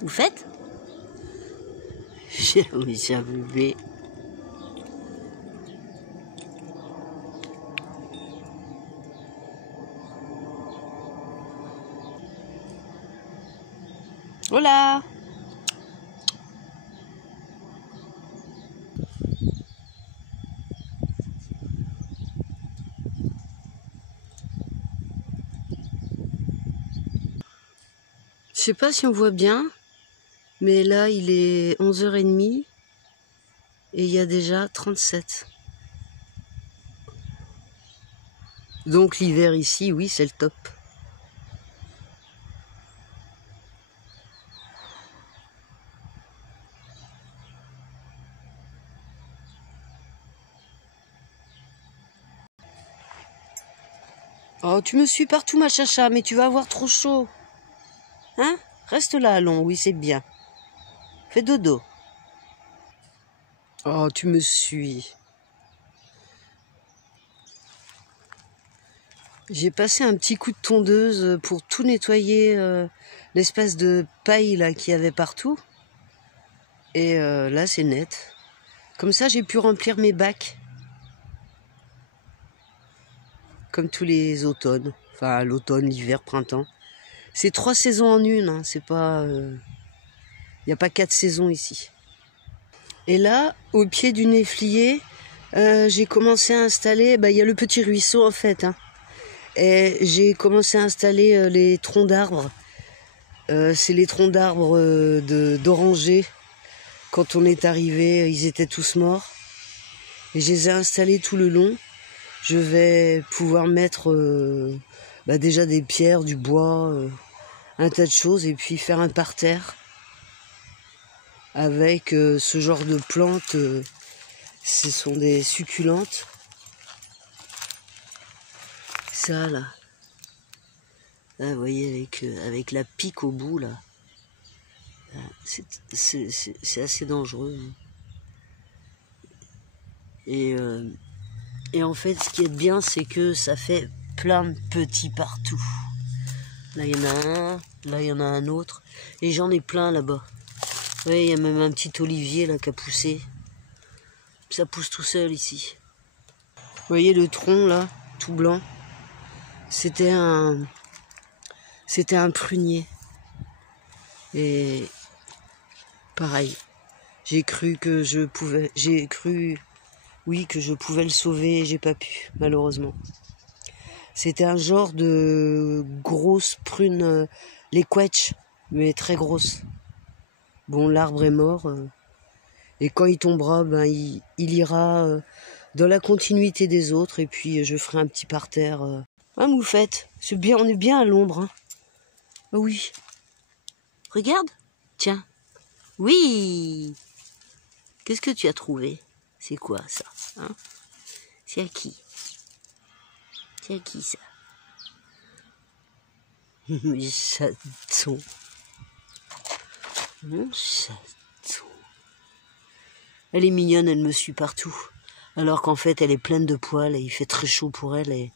Vous faites? Oui, c'est un bébé. Hola! Je sais pas si on voit bien, mais là il est 11h30 et il y a déjà 37. Donc l'hiver ici, oui, c'est le top. Oh, tu me suis partout ma chacha, mais tu vas avoir trop chaud. Hein? Reste là, allons, oui, c'est bien. Fais dodo. Oh, tu me suis. J'ai passé un petit coup de tondeuse pour tout nettoyer l'espèce de paille là qu'il y avait partout. Et là, c'est net. Comme ça, j'ai pu remplir mes bacs. Comme tous les automnes. Enfin, l'automne, l'hiver, printemps. C'est 3 saisons en une, hein. C'est pas... Il n'y a pas 4 saisons ici. Et là, au pied du néflier, j'ai commencé à installer... il y a le petit ruisseau, en fait, hein. Et j'ai commencé à installer les troncs d'arbres. C'est les troncs d'arbres d'orangers. Quand on est arrivé, ils étaient tous morts. Et je les ai installés tout le long. Je vais pouvoir mettre déjà des pierres, du bois, un tas de choses. Et puis faire un parterre avec ce genre de plantes. Ce sont des succulentes. Ça, là. Là, vous voyez, avec la pique au bout, là. C'est assez dangereux. Hein. Et en fait, ce qui est bien, c'est que ça fait plein de petits partout. Là, il y en a un. Là, il y en a un autre. Et j'en ai plein là-bas. Oui, il y a même un petit olivier, là, qui a poussé. Ça pousse tout seul, ici. Vous voyez le tronc, là, tout blanc. C'était un prunier. Et pareil, j'ai cru, que je pouvais le sauver, et j'ai pas pu, malheureusement. C'était un genre de grosse prune, les quetch, mais très grosse. Bon, l'arbre est mort, et quand il tombera, il ira dans la continuité des autres, et puis je ferai un petit parterre. Hein, moufette, c'est bien, on est bien à l'ombre. Hein. Oh oui. Regarde, tiens. Oui. Qu'est-ce que tu as trouvé? C'est quoi ça, hein? C'est à qui? C'est à qui ça? Mon chaton. Mon chaton. Elle est mignonne, elle me suit partout. Alors qu'en fait, elle est pleine de poils et il fait très chaud pour elle. Et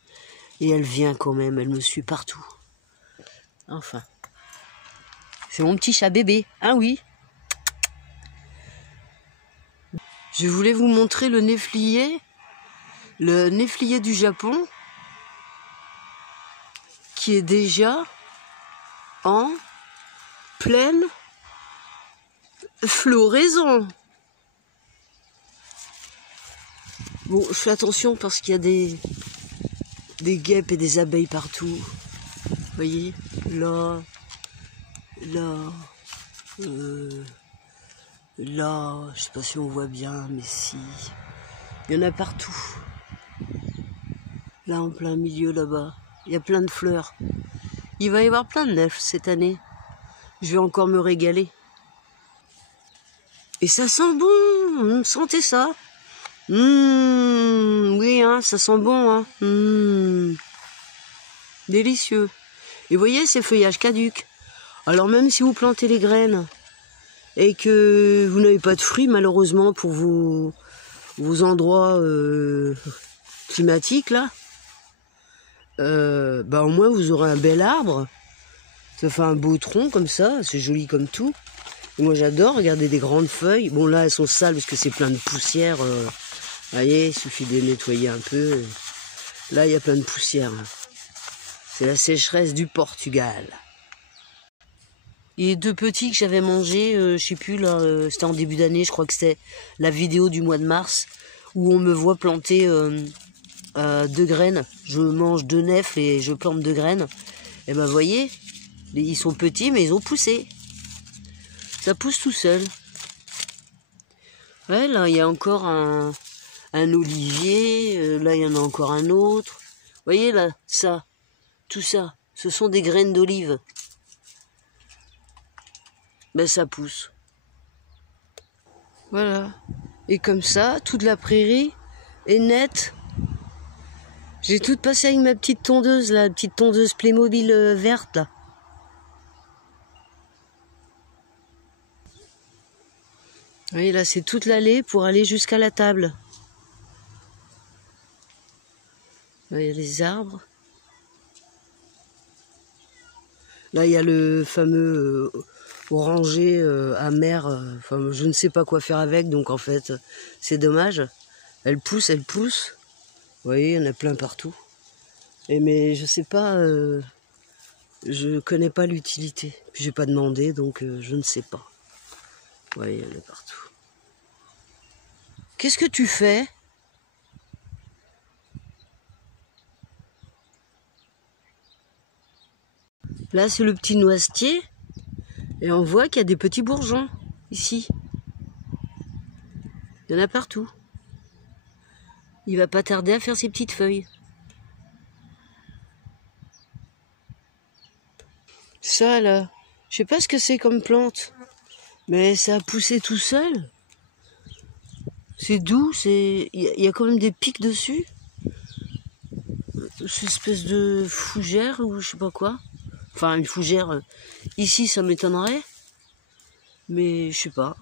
elle vient quand même, elle me suit partout. Enfin. C'est mon petit chat bébé, hein oui. Je voulais vous montrer le néflier du Japon, qui est déjà en pleine floraison. Bon, je fais attention parce qu'il y a des guêpes et des abeilles partout. Vous voyez, là, là, je sais pas si on voit bien, mais si. Il y en a partout. Là, en plein milieu, là-bas. Il y a plein de fleurs. Il va y avoir plein de nefs cette année. Je vais encore me régaler. Et ça sent bon. Sentez ça. Oui, hein, ça sent bon. Hein. Délicieux. Et vous voyez, ces feuillages caducs. Alors même si vous plantez les graines et que vous n'avez pas de fruits, malheureusement, pour vos endroits climatiques, là, au moins vous aurez un bel arbre. Ça fait un beau tronc comme ça, c'est joli comme tout. Et moi j'adore regarder des grandes feuilles. Bon là elles sont sales parce que c'est plein de poussière. Vous voyez, il suffit de les nettoyer un peu. Là il y a plein de poussière. C'est la sécheresse du Portugal. Et deux petits que j'avais mangés, je sais plus là, c'était en début d'année, je crois que c'était la vidéo du mois de mars, où on me voit planter 2 graines. Je mange 2 nèfles et je plante 2 graines. Et ben vous voyez, ils sont petits mais ils ont poussé. Ça pousse tout seul. Ouais, là il y a encore un olivier, là il y en a encore un autre. Vous voyez là, ça, tout ça, ce sont des graines d'olive. Ben ça pousse. Voilà. Et comme ça, toute la prairie est nette. J'ai tout passé avec ma petite tondeuse, la petite tondeuse Playmobil verte là. Vous voyez là, c'est toute l'allée pour aller jusqu'à la table. Là, il y a les arbres. Là, il y a le fameux oranger amer. Enfin, je ne sais pas quoi faire avec, donc en fait, c'est dommage. Elle pousse, elle pousse. Vous voyez, il y en a plein partout. Mais je sais pas, je connais pas l'utilité. Puis j'ai pas demandé, donc je ne sais pas. Vous voyez, il y en a partout. Qu'est-ce que tu fais ? Là, c'est le petit noisetier. Et on voit qu'il y a des petits bourgeons, ici. Il y en a partout. Il va pas tarder à faire ses petites feuilles. Ça, là, je sais pas ce que c'est comme plante. Mais ça a poussé tout seul. C'est doux, il y a quand même des pics dessus. Cette espèce de fougère ou je sais pas quoi. Enfin, une fougère, ici ça m'étonnerait. Mais je sais pas.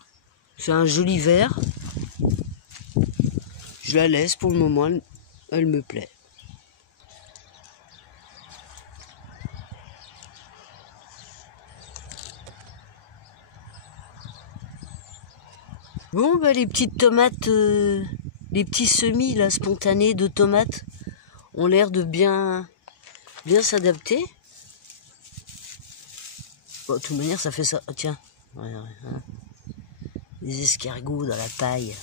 C'est un joli vert. Je la laisse pour le moment, elle me plaît. Bon, bah les petites tomates, les petits semis là, spontanés de tomates ont l'air de bien s'adapter. Bon, de toute manière, ça fait ça. Oh, tiens, ouais, hein. Des escargots dans la paille.